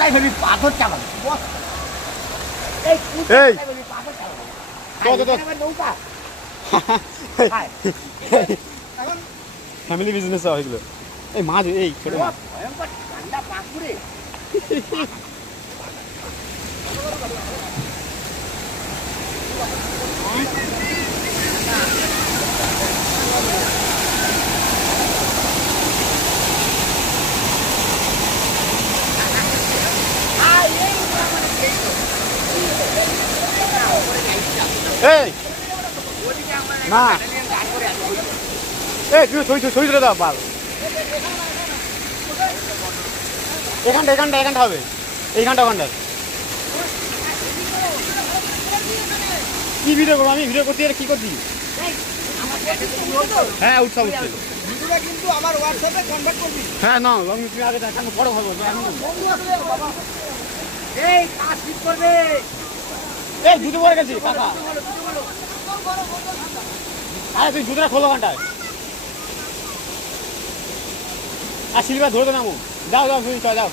কোথায় ফেলবি পাথর চাপাবি এই পাথর চাপাবি নৌকা ফ্যামিলি বিজনেস হয়েছিল এই মাছ এই ছোট মাছ ভয়ঙ্কর ঠান্ডা পাকুড়ে না তুই ছবি তুলে দাও পাল এখানটা হবে এইখানটা কি ভিডিও করবো আমি ভিডিও করতে কি করছি হ্যাঁ উৎসব কিন্তু আমার হোয়াটসঅ্যাপে কন্টাক্ট করবি হ্যাঁ না তুমি আগে দেখানো বড় খবর এই কাজ ঠিক করবে এই জুতো পরে গেছি কাকা আরে তুই জুতোটা খোলো ঘন্টায় আর সিলভার ধরে নামো যাও তুমি চল যাও